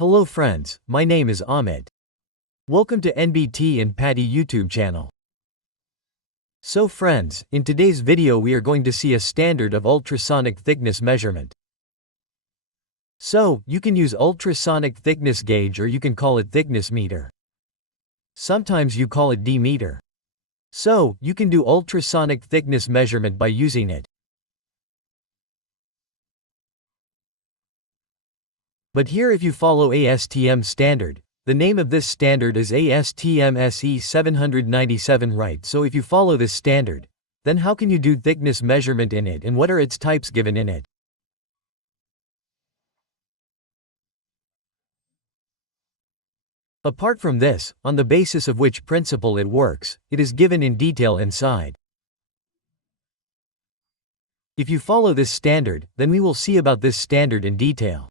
Hello friends, my name is Amit. Welcome to NBT and Patty YouTube channel. So friends, in today's video we are going to see a standard of ultrasonic thickness measurement. So, you can use ultrasonic thickness gauge or you can call it thickness meter. Sometimes you call it D meter. So, you can do ultrasonic thickness measurement by using it. But here if you follow ASTM standard, the name of this standard is ASTM SE 797, right? So if you follow this standard, then how can you do thickness measurement in it and what are its types given in it? Apart from this, on the basis of which principle it works, it is given in detail inside. If you follow this standard, then we will see about this standard in detail.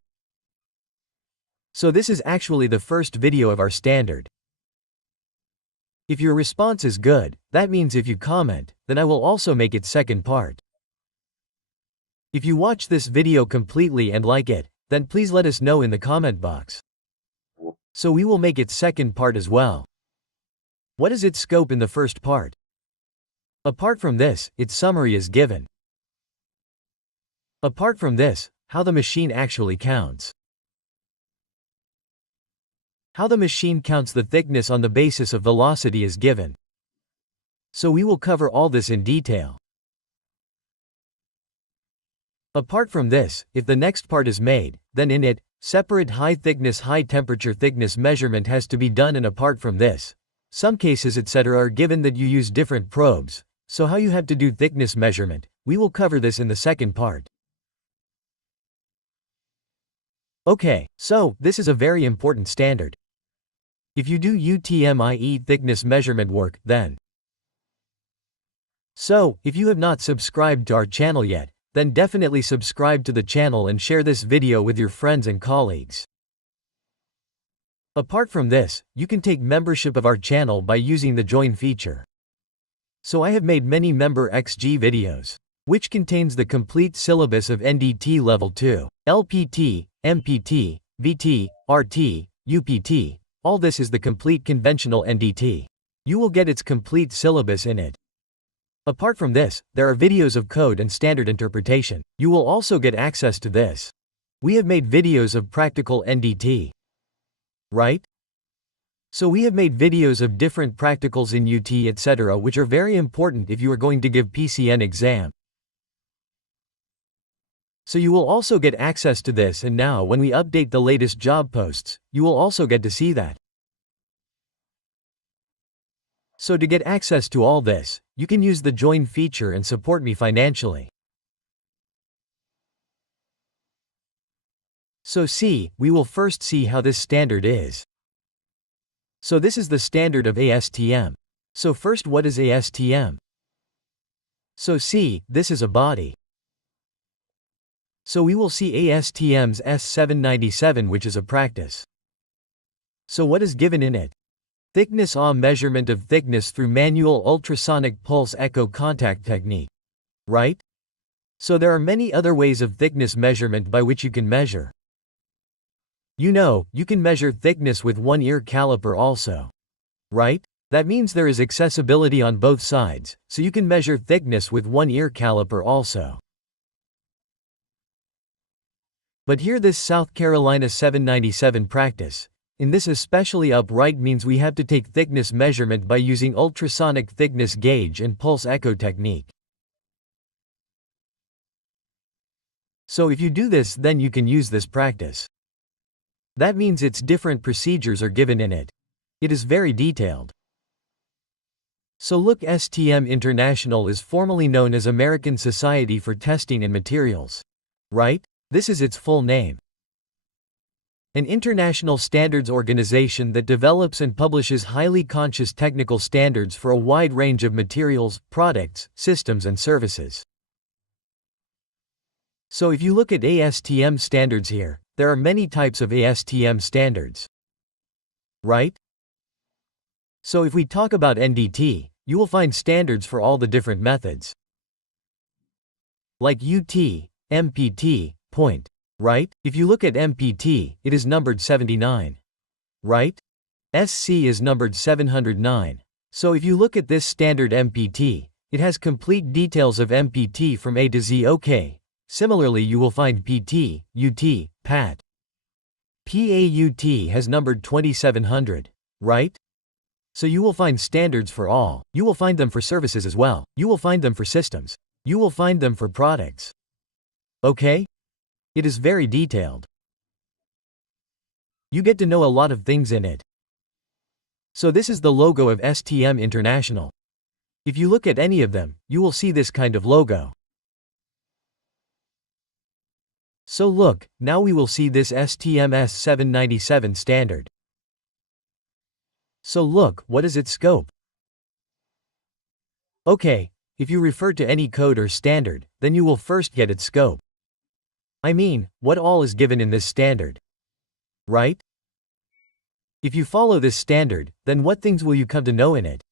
So this is actually the first video of our standard. If your response is good, that means if you comment, then I will also make it second part. If you watch this video completely and like it, then please let us know in the comment box. So we will make it second part as well. What is its scope in the first part? Apart from this, its summary is given. Apart from this, how the machine actually counts. How the machine counts the thickness on the basis of velocity is given. So we will cover all this in detail. Apart from this, if the next part is made, then in it, separate high thickness high temperature thickness measurement has to be done, and apart from this, some cases etc. are given that you use different probes, so how you have to do thickness measurement, we will cover this in the second part. Okay, so this is a very important standard. If you do UTMIE thickness measurement work, then. So, if you have not subscribed to our channel yet, then definitely subscribe to the channel and share this video with your friends and colleagues. Apart from this, you can take membership of our channel by using the join feature. So I have made many member XG videos, which contains the complete syllabus of NDT Level 2, LPT, MPT, VT, RT, UPT. All this is the complete conventional NDT. You will get its complete syllabus in it. Apart from this, there are videos of code and standard interpretation. You will also get access to this. We have made videos of practical NDT. Right? So we have made videos of different practicals in UT etc. which are very important if you are going to give PCN exam. So you will also get access to this, and now when we update the latest job posts, you will also get to see that. So to get access to all this, you can use the join feature and support me financially. So we will first see how this standard is. So this is the standard of ASTM. So first, what is ASTM? So this is a body. So we will see ASTM's S797, which is a practice. So what is given in it? Thickness measurement of thickness through manual ultrasonic pulse echo contact technique. Right? So there are many other ways of thickness measurement by which you can measure. You can measure thickness with one ear caliper also. Right? That means there is accessibility on both sides, so you can measure thickness with one ear caliper also. But here this South Carolina 797 practice, in this especially upright means we have to take thickness measurement by using ultrasonic thickness gauge and pulse echo technique. So if you do this, then you can use this practice. That means its different procedures are given in it. It is very detailed. So look, STM International is formally known as American Society for Testing and Materials. Right? This is its full name. An international standards organization that develops and publishes highly conscious technical standards for a wide range of materials, products, systems and services. So if you look at ASTM standards here, there are many types of ASTM standards. Right? So if we talk about NDT, you will find standards for all the different methods. Like UT, MPT, point. right? If you look at MPT, it is numbered 79. Right? SC is numbered 709. So if you look at this standard MPT, it has complete details of MPT from A to Z. Okay. Similarly, you will find PT, UT, PAT. PAUT has numbered 2700. Right? So you will find standards for all. You will find them for services as well. You will find them for systems. You will find them for products. Okay? It is very detailed. You get to know a lot of things in it. So this is the logo of ASTM International. If you look at any of them, you will see this kind of logo. So look, now we will see this ASTM S797 standard. So look, what is its scope? Okay, if you refer to any code or standard, then you will first get its scope. I mean, what all is given in this standard. Right? If you follow this standard, then what things will you come to know in it?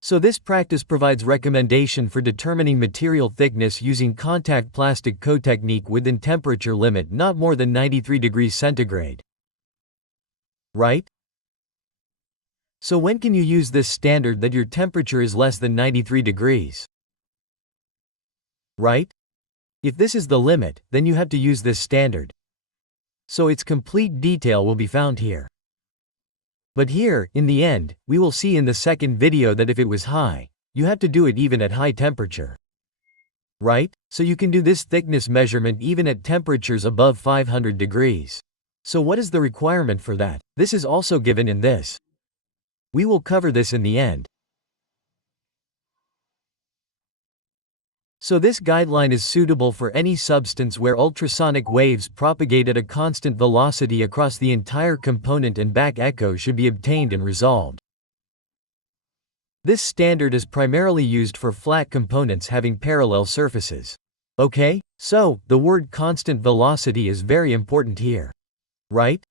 So this practice provides recommendation for determining material thickness using contact plastic coat technique within temperature limit not more than 93 degrees centigrade. Right? So when can you use this standard that your temperature is less than 93 degrees? Right? If this is the limit, then you have to use this standard. So its complete detail will be found here. But here, in the end, we will see in the second video that if it was high, you have to do it even at high temperature. Right? So you can do this thickness measurement even at temperatures above 500 degrees. So what is the requirement for that? This is also given in this. We will cover this in the end. So this guideline is suitable for any substance where ultrasonic waves propagate at a constant velocity across the entire component and back echo should be obtained and resolved. This standard is primarily used for flat components having parallel surfaces. Okay? So, the word constant velocity is very important here. Right?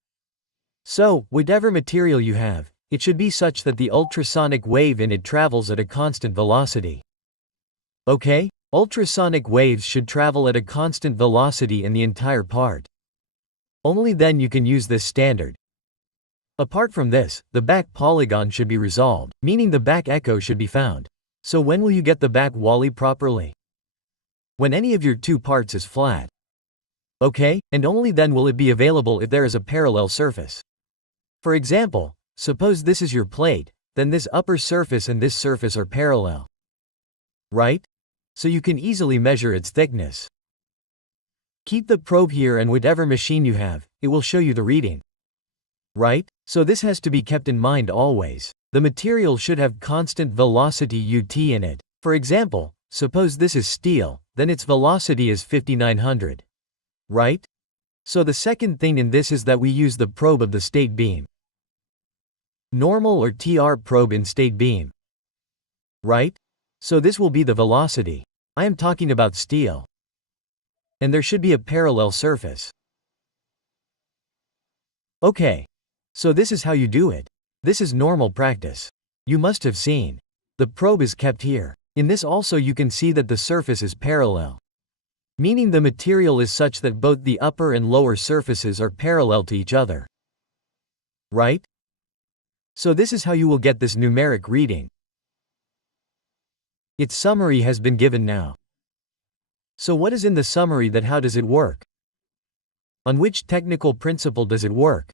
So, whatever material you have, it should be such that the ultrasonic wave in it travels at a constant velocity. Okay? Ultrasonic waves should travel at a constant velocity in the entire part. Only then you can use this standard. Apart from this, the back polygon should be resolved, meaning the back echo should be found. So when will you get the back Wally properly? When any of your two parts is flat. Okay, and only then will it be available if there is a parallel surface. For example, suppose this is your plate, then this upper surface and this surface are parallel. Right? So you can easily measure its thickness. Keep the probe here and whatever machine you have, it will show you the reading. Right? So this has to be kept in mind always. The material should have constant velocity UT in it. For example, suppose this is steel, then its velocity is 5900. Right? So the second thing in this is that we use the probe of the state beam. Normal or TR probe in state beam. Right? So this will be the velocity. I am talking about steel. And there should be a parallel surface. Okay. So this is how you do it. This is normal practice. You must have seen. The probe is kept here. In this also you can see that the surface is parallel. Meaning the material is such that both the upper and lower surfaces are parallel to each other. Right? So this is how you will get this numeric reading. Its summary has been given now. So what is in the summary that how does it work? On which technical principle does it work?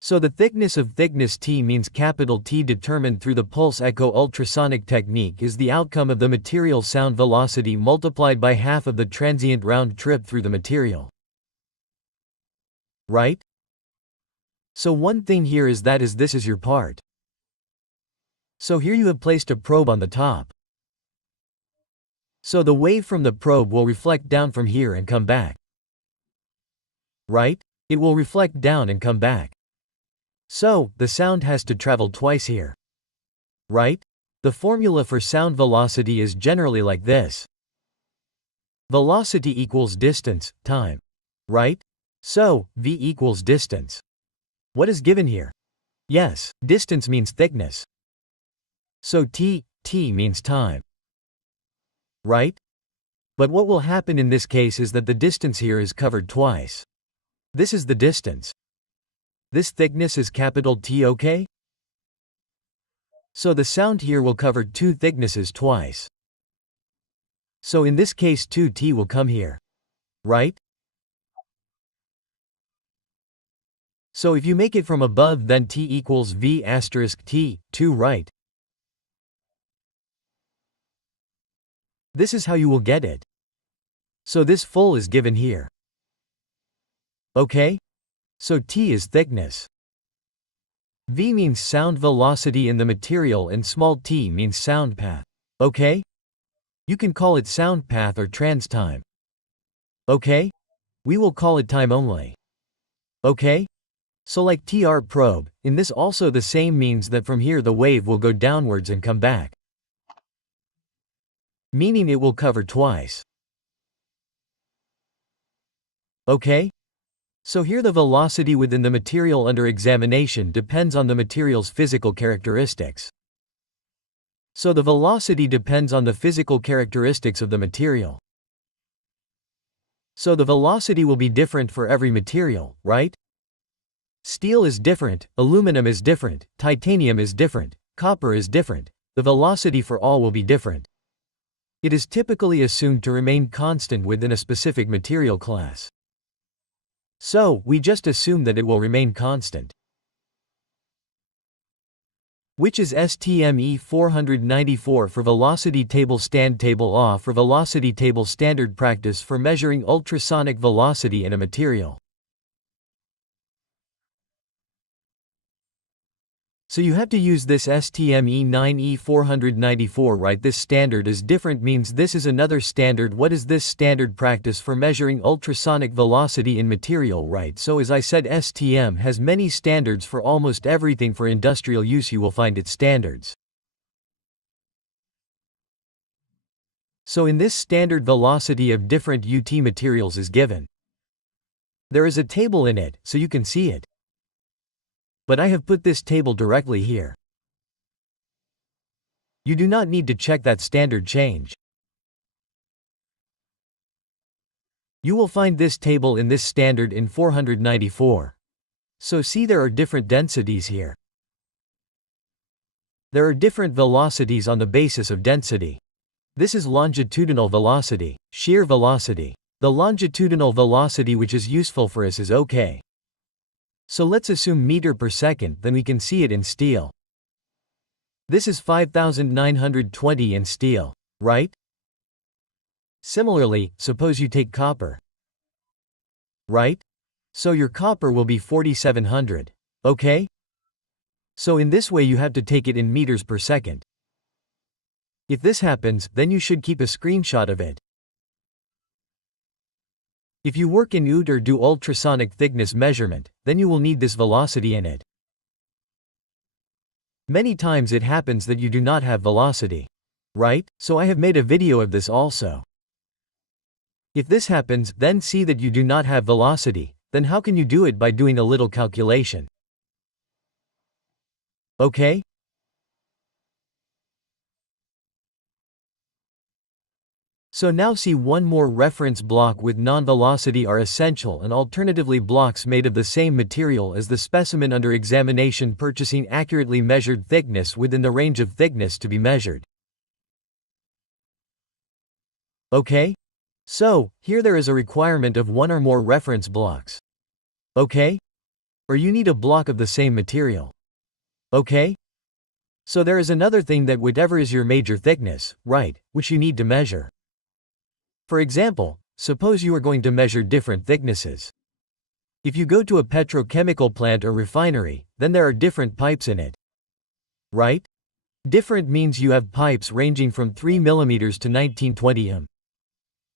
So the thickness of thickness T means capital T determined through the pulse echo ultrasonic technique is the outcome of the material sound velocity multiplied by half of the transient round trip through the material. Right? So one thing here is that this is your part. So here you have placed a probe on the top. So the wave from the probe will reflect down from here and come back. Right? It will reflect down and come back. So, the sound has to travel twice here. Right? The formula for sound velocity is generally like this. Velocity equals distance, time. Right? So, v equals distance. What is given here? Yes, distance means thickness. So t means time. Right? But what will happen in this case is that the distance here is covered twice. This is the distance. This thickness is capital T, okay? So the sound here will cover two thicknesses twice. So in this case 2T will come here. Right? So if you make it from above, then T equals V asterisk T, 2, right? This is how you will get it. So this full is given here. Okay? So T is thickness. V means sound velocity in the material and small t means sound path. Okay? You can call it sound path or trans time. Okay? We will call it time only. Okay? So like TR probe, in this also the same means that from here the wave will go downwards and come back. Meaning it will cover twice. Okay? So here the velocity within the material under examination depends on the material's physical characteristics. So the velocity depends on the physical characteristics of the material. So the velocity will be different for every material, right? Steel is different, aluminum is different, titanium is different, copper is different. The velocity for all will be different. It is typically assumed to remain constant within a specific material class. So, we just assume that it will remain constant. Which is ASTM SE 494 for velocity table stand table AW for velocity table standard practice for measuring ultrasonic velocity in a material. So you have to use this ASTM SE 494, right? This standard is different means this is another standard. What is this standard practice for measuring ultrasonic velocity in material, right? So as I said, ASTM has many standards for almost everything. For industrial use you will find its standards. So in this standard, velocity of different UT materials is given. There is a table in it, so you can see it. But I have put this table directly here. You do not need to check that standard change. You will find this table in this standard in 494. So see, there are different densities here. There are different velocities on the basis of density. This is longitudinal velocity, shear velocity. The longitudinal velocity which is useful for us is OK. So let's assume meter per second, then we can see it in steel. This is 5920 in steel, right? Similarly, suppose you take copper. Right? So your copper will be 4700, okay? So in this way you have to take it in meters per second. If this happens, then you should keep a screenshot of it. If you work in UT or do ultrasonic thickness measurement, then you will need this velocity in it. Many times it happens that you do not have velocity. Right? So I have made a video of this also. If this happens, then see that you do not have velocity, then how can you do it? By doing a little calculation. Okay? So now see, one more reference block with non-velocity are essential, and alternatively blocks made of the same material as the specimen under examination, purchasing accurately measured thickness within the range of thickness to be measured. Okay? So, here there is a requirement of one or more reference blocks. Okay? Or you need a block of the same material. Okay? So there is another thing, that whatever is your major thickness, right, which you need to measure. For example, suppose you are going to measure different thicknesses. If you go to a petrochemical plant or refinery, then there are different pipes in it. Right? Different means you have pipes ranging from 3 mm to 1920 mm.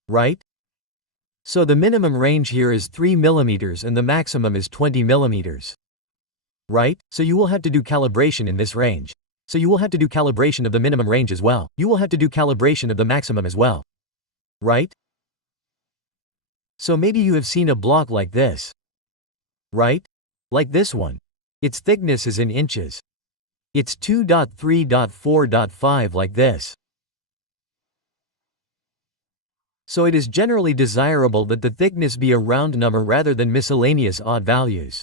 Right? So the minimum range here is 3 mm and the maximum is 20 mm. Right? So you will have to do calibration in this range. So you will have to do calibration of the minimum range as well. You will have to do calibration of the maximum as well. Right? So maybe you have seen a block like this. Right? Like this one. Its thickness is in inches. It's 2.3.4.5 like this. So it is generally desirable that the thickness be a round number rather than miscellaneous odd values.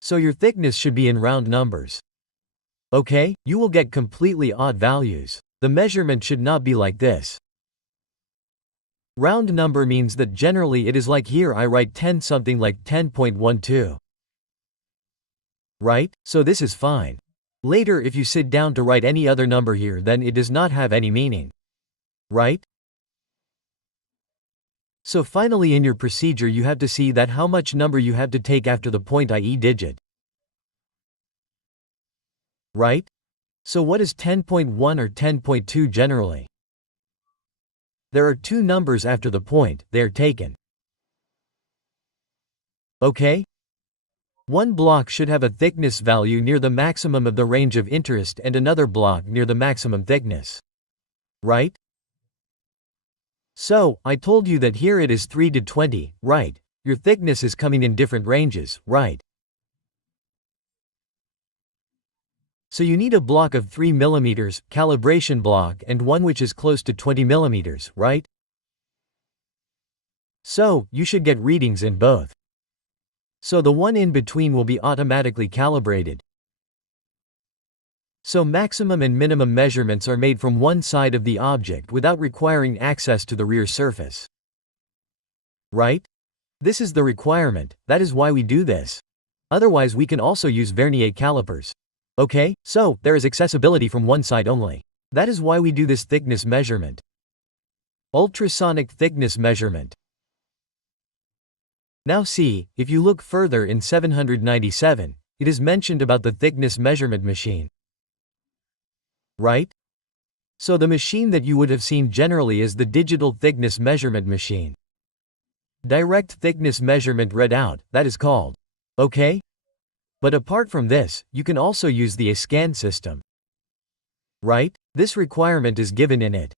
So your thickness should be in round numbers. Okay, you will get completely odd values. The measurement should not be like this. Round number means that generally it is like here I write 10 something like 10.12. Right? So this is fine. Later if you sit down to write any other number here then it does not have any meaning. Right? So finally in your procedure you have to see that how much number you have to take after the point i.e. digit. Right? So what is 10.1 or 10.2 generally? There are two numbers after the point, they are taken. Okay? One block should have a thickness value near the maximum of the range of interest and another block near the maximum thickness. Right? So, I told you that here it is 3 to 20, right? Your thickness is coming in different ranges, right? So you need a block of 3 mm, calibration block, and one which is close to 20 mm, right? So, you should get readings in both. So the one in between will be automatically calibrated. So maximum and minimum measurements are made from one side of the object without requiring access to the rear surface. Right? This is the requirement, that is why we do this. Otherwise we can also use vernier calipers. Okay, so there is accessibility from one side only. That is why we do this thickness measurement. Ultrasonic thickness measurement. Now see, if you look further in 797, it is mentioned about the thickness measurement machine. Right? So the machine that you would have seen generally is the digital thickness measurement machine. Direct thickness measurement readout, that is called. Okay? But apart from this, you can also use the scan system. Right? This requirement is given in it.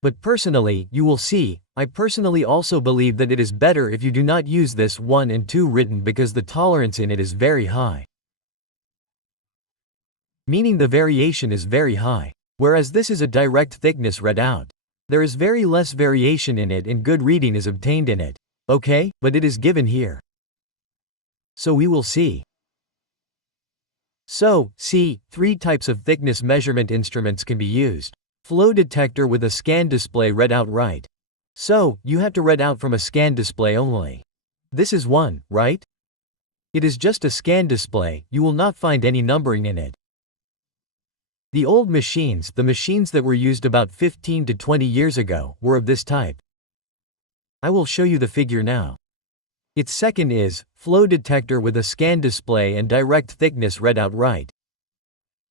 But personally, you will see, I personally also believe that it is better if you do not use this 1 and 2 written because the tolerance in it is very high. Meaning the variation is very high. Whereas this is a direct thickness readout. There is very less variation in it and good reading is obtained in it. Okay, but it is given here. So we will see. So, see, 3 types of thickness measurement instruments can be used. Flow detector with a scan display read out right. So, you have to read out from a scan display only. This is one, right? It is just a scan display, you will not find any numbering in it. The old machines, the machines that were used about 15 to 20 years ago, were of this type. I will show you the figure now. Its second is, flow detector with a scan display and direct thickness read out right.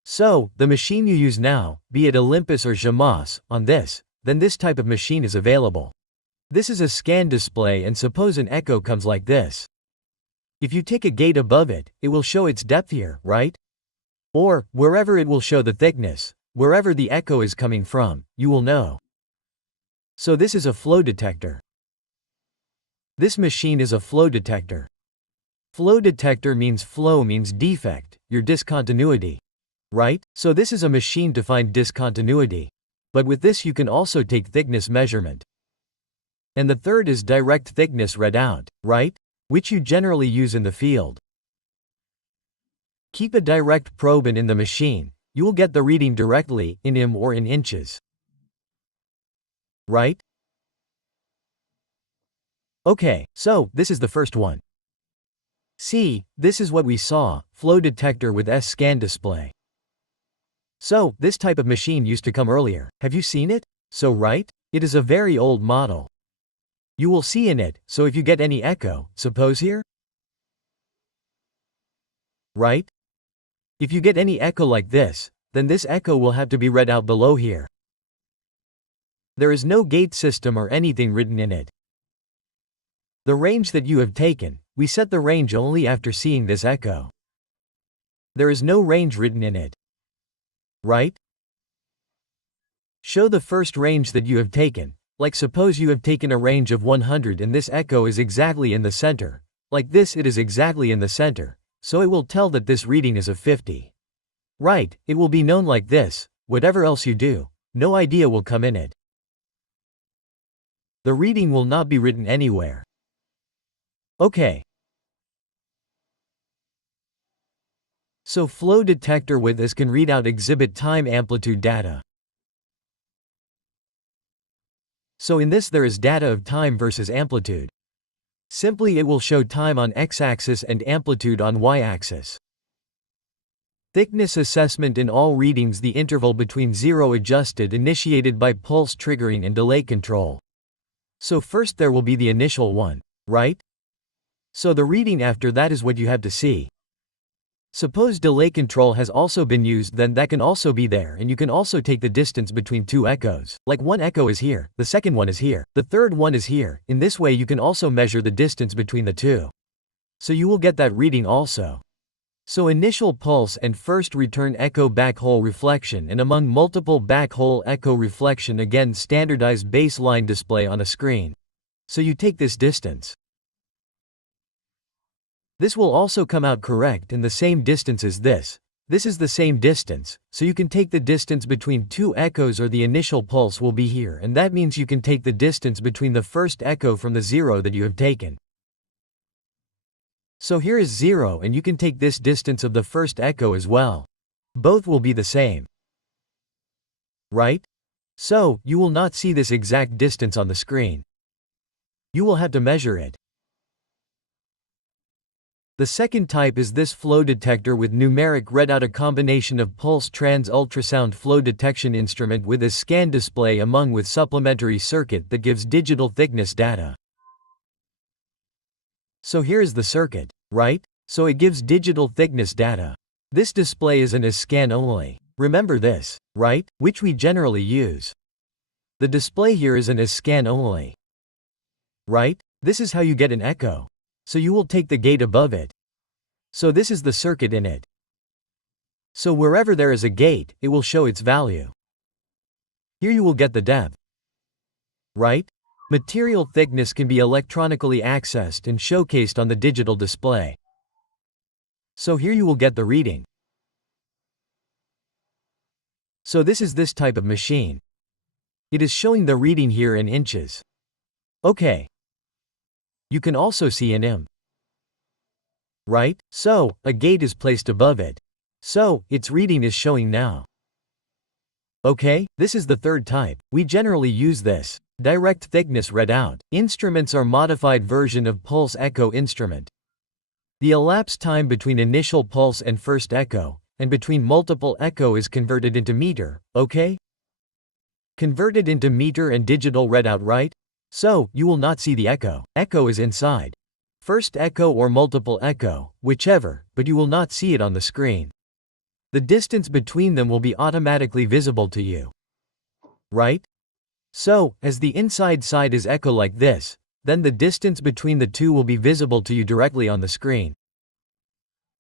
So, the machine you use now, be it Olympus or Jamas, on this, then this type of machine is available. This is a scan display and suppose an echo comes like this. If you take a gate above it, it will show its depth here, right? Or, wherever it will show the thickness, wherever the echo is coming from, you will know. So this is a flow detector. This machine is a flow detector. Flow detector means flow means defect, your discontinuity. Right? So this is a machine to find discontinuity. But with this you can also take thickness measurement. And the third is direct thickness readout, right? Which you generally use in the field. Keep a direct probe in the machine, you will get the reading directly, in im or in inches. Right? Okay, so, this is the first one. See, this is what we saw, flow detector with S-scan display. So, this type of machine used to come earlier, have you seen it? So right? It is a very old model. You will see in it, so if you get any echo, suppose here? Right? If you get any echo like this, then this echo will have to be read out below here. There is no gate system or anything written in it. The range that you have taken, we set the range only after seeing this echo. There is no range written in it. Right? Show the first range that you have taken, like suppose you have taken a range of 100 and this echo is exactly in the center, like this it is exactly in the center, so it will tell that this reading is of 50. Right, it will be known like this, whatever else you do, No idea will come in it. The reading will not be written anywhere. Okay. So flow detector with this can read out exhibit time amplitude data. So in this there is data of time versus amplitude. Simply it will show time on x-axis and amplitude on y-axis. Thickness assessment in all readings, the interval between 0 adjusted initiated by pulse triggering and delay control. So first there will be the initial one, right? So the reading after that is what you have to see. Suppose delay control has also been used, then that can also be there, and you can also take the distance between two echoes. Like one echo is here, the second one is here, the third one is here. In this way you can also measure the distance between the two. So you will get that reading also. So initial pulse and first return echo backhole reflection, and among multiple backhole echo reflection, again standardized baseline display on a screen. So you take this distance. This will also come out correct and the same distance as this. This is the same distance, so you can take the distance between two echoes, or the initial pulse will be here, and that means you can take the distance between the first echo from the 0 that you have taken. So here is 0, and you can take this distance of the first echo as well. Both will be the same. Right? So, you will not see this exact distance on the screen. You will have to measure it. The second type is this flow detector with numeric readout, a combination of pulse trans ultrasound flow detection instrument with a scan display among with supplementary circuit that gives digital thickness data. So here is the circuit, right? So it gives digital thickness data. This display is an scan only. Remember this, right? Which we generally use. The display here is an scan only. Right? This is how you get an echo. So you will take the gate above it. So this is the circuit in it. So wherever there is a gate, it will show its value. Here you will get the depth. Right? Material thickness can be electronically accessed and showcased on the digital display. So here you will get the reading. So this is this type of machine. It is showing the reading here in inches. Okay. You can also see an im. Right? So, a gate is placed above it. So, its reading is showing now. Okay, this is the third type. We generally use this. Direct thickness readout. Instruments are modified version of pulse echo instrument. The elapsed time between initial pulse and first echo, and between multiple echo is converted into meter, okay? Converted into meter and digital readout, right? So, you will not see the echo. Echo is inside. First echo or multiple echo, whichever, but you will not see it on the screen. The distance between them will be automatically visible to you. Right? So, as the inside side is echo like this, then the distance between the two will be visible to you directly on the screen.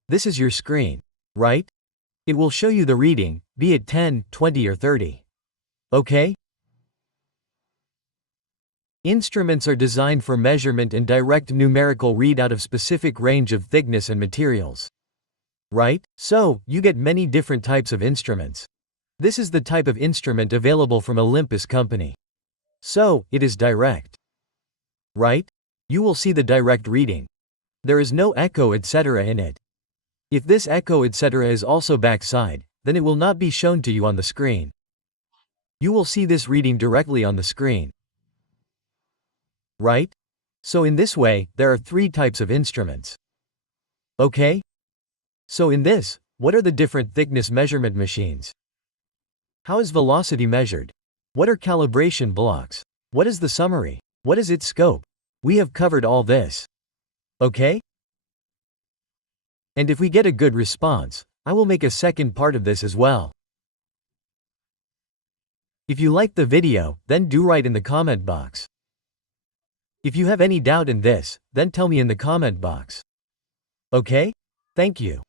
This is your screen. Right? It will show you the reading, be it 10, 20 or 30. Okay? Instruments are designed for measurement and direct numerical readout of specific range of thickness and materials. Right? So, you get many different types of instruments. This is the type of instrument available from Olympus company. So, it is direct. Right? You will see the direct reading. There is no echo etc. in it. If this echo etc. is also backside, then it will not be shown to you on the screen. You will see this reading directly on the screen. Right? So in this way, there are three types of instruments. Okay? So in this, what are the different thickness measurement machines? How is velocity measured? What are calibration blocks? What is the summary? What is its scope? We have covered all this. Okay? And if we get a good response, I will make a second part of this as well. If you liked the video, then do write in the comment box. If you have any doubt in this, then tell me in the comment box. Okay? Thank you.